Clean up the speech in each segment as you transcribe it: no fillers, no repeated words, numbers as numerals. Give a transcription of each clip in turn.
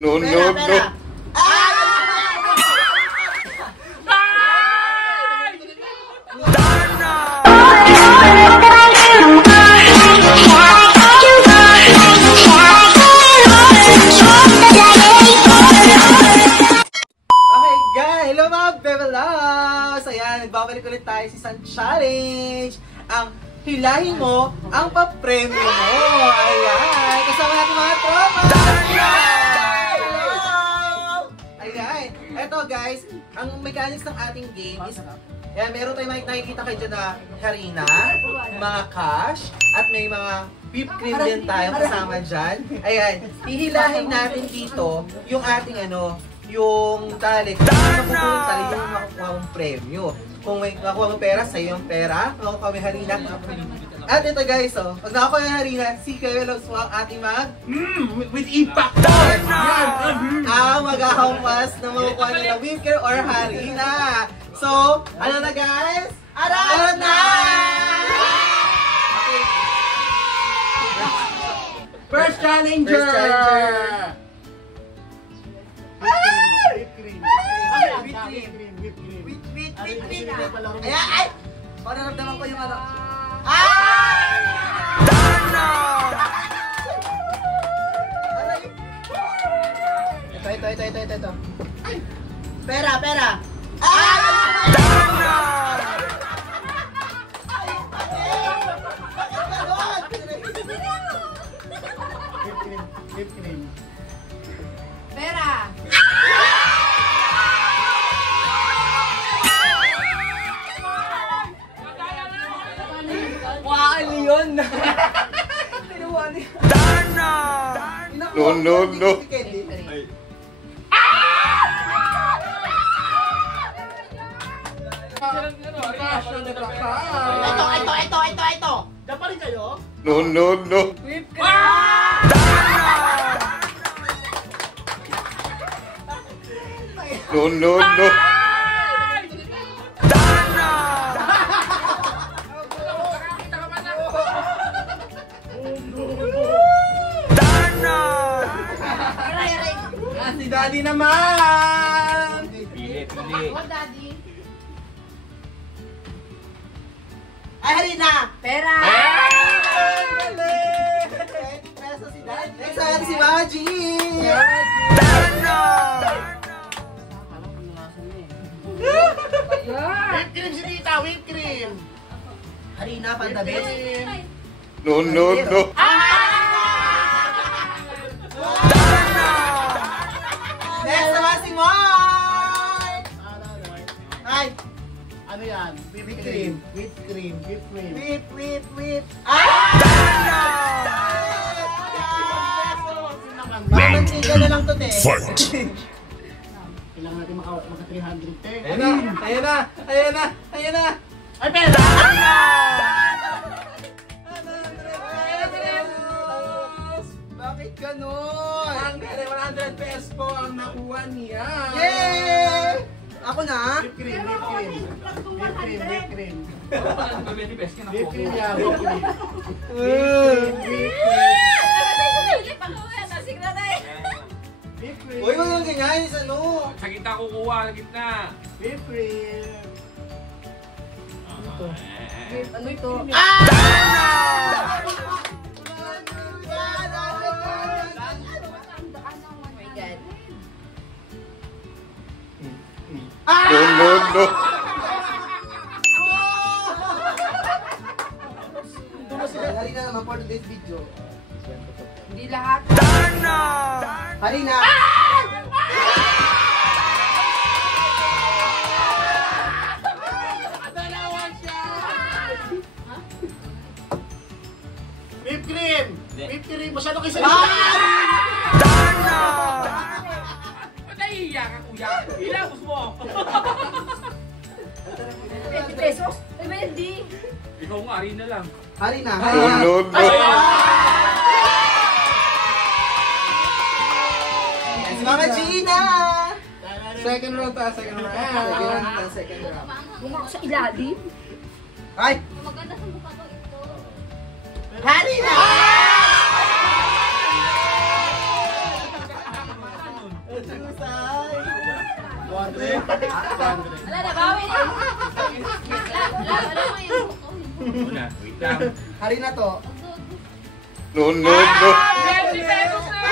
No, no, no. Hello mga Bebelas! Ayan, nagbabalik ulit tayo sa isang challenge. Ang hilahin mo ang papremyo mo. Ayan, kasama natin mga tropa. Ayan, eto guys, ang mechanics ng ating game is, ayan, meron tayong nakikita kayo dyan na harina, mga cash, at may mga whipped cream din tayo kasama dyan. Ayan, hihilahin natin dito yung ating yung tali, kung makukuha yung tali, yung makukuha mong premyo. Kung may makukuha mong pera, sa'yo yung pera. Kung makukuha may harina, at ito guys, pag nakakuha yung harina, si Kuya Loves mo ang ating with impact! Maghahampas na makukuha nila whipped cream or harina. So, ano na guys? Ano na! Okay. First challenger! Whipped cream. Ayan, ay! Panaramdaman ko yung Ito. Pera! Whipped cream. Pera! Ano yun? No, no. Ito. Dapat rin kayo? No, no, no. No, no, no. Si Daddy naman! Pili. Ako, Daddy. Ay, harina! Pera! Pesos si Daddy. Next time si Maji! Whipped cream si Tita! Whipped cream! Harina, pantabis. No, no, no. Next naman si Mark! Ay! Ano yan? Whipped cream. Whipped cream. Whip! Round Mantiga na lang to, te. Fight! Kailangan natin maka 300 te. Ayan na! Ay, pera! Bakit ganon? Ang 100 pesos po ang nakuha niya. Yay! Ako na? Whipped cream. Whipped cream yan. Uy, wala lang ganyan. Isa Sa gitna kukuha, sa gitna. Whipped cream. Ano ito? Oh my God. No, no, no. Harina naman for today's video. Hindi lahat. Harina! Whipped cream! Whipped cream! Masyado kayo sa Ba't nahihiya ka, kuya? Ilabos mo. 20 pesos? Ay, ba hindi? Ikaw nga, harina lang. Harina! No, no, no. Yes, Mama Gina! Second round. Second round. Mukha ko sa ilalim. Ay! Maganda sa mukha ko ito. Harina! Wala na, bawi na. Wala mo yun. Una, wait lang. Hari na to. No, no, no. 20 pesos na!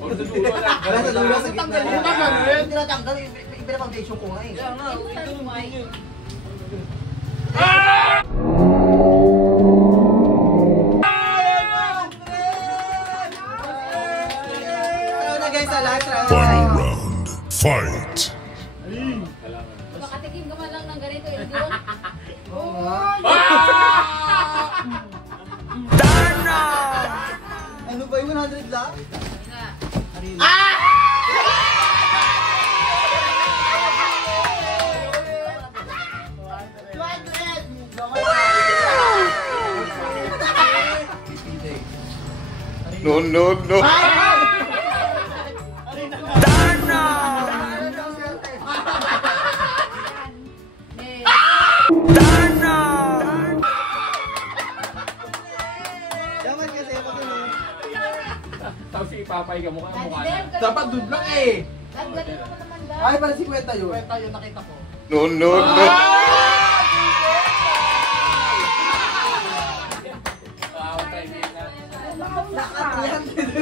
Huwag sa dulo lang. Wala sa dulo, sa gitna. Hindi na tanggal. Iba na foundation ko nga eh. Ano na guys, sa last round. Final round. Fight. Makatikim ka man lang ng ganito, Eldon. Ano ba yung 100 lang? No, no, no. Dapat kasi ako Tapos si Ipapay ka mukha mukha na. dapat doon lang eh. Galing mo naman daw. Ay, para 50 yun. Kwenta yun nakita ko. No, no, no. Wow, timing na.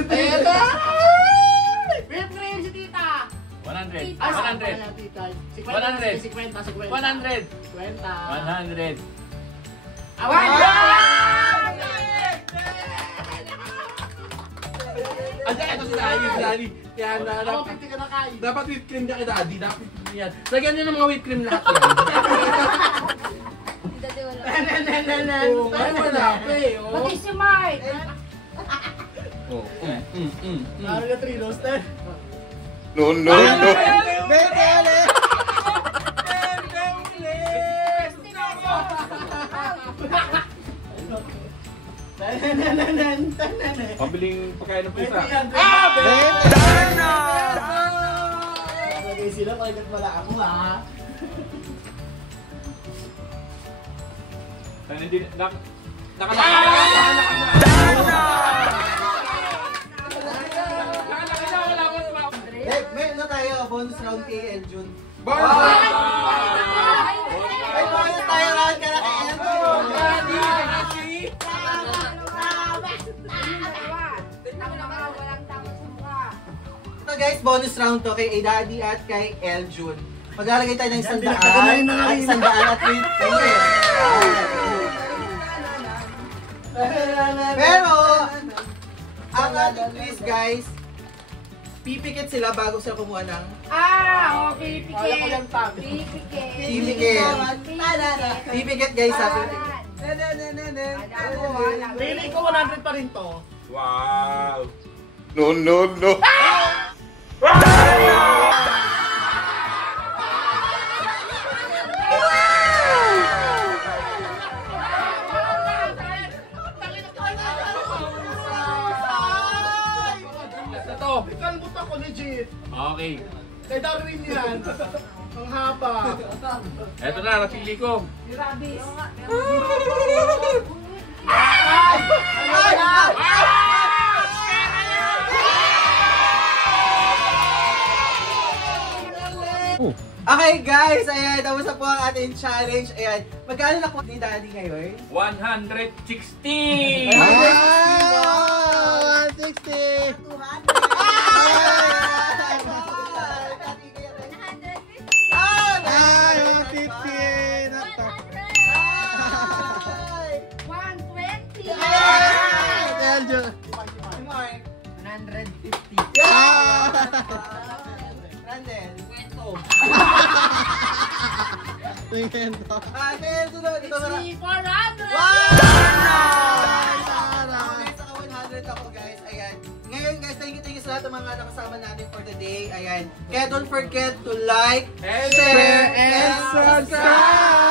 Eto! Whipped cream si tita! 100. Ay, 100. 100. 50. 100. 50. 100. Ate, ito si Daddy. Kaya na, Ako, 50 ka na kay. dapat whipped cream niya kay Daddy. Dapat yan. Lagyan niyo ng mga whipped cream lahat yan. Hindi dati wala. Oo, ay wala pa eh. Oh. Pati si Mike. Oh. Laro na 3 roaster. No, no, no. Pabiling pagkain ng pusa. Lagay sila, pagkat wala ako ha. Hindi, May ano tayo, bonus round kay Eljun. Bar! Ay, bonus tayo round ka na kay Eljun. Ito guys, bonus round to kay Daddy at kay Eljun. Maglalagay tayo ng 100 at 100 at 20. Pero, ang ating quiz guys, pipikit sila bago sila kumuha ng Okay, Kaya ko yung tab. Pipikit. pipikit guys sa Pili ko 100 pa rin to. Wow! No, no, no. Ito. Kalbot ako legit. Okay. Kay Darwin yan. Ang haba. Eto na, napili ko. Rabis. Okay guys, ayan, tapos na po ang ating challenge. Ayan, magkano na po ni Daddy ngayon? 160! 160! Sa lahat ng mga nakasama natin for the day. Ayan. Kaya don't forget to like, share, and subscribe!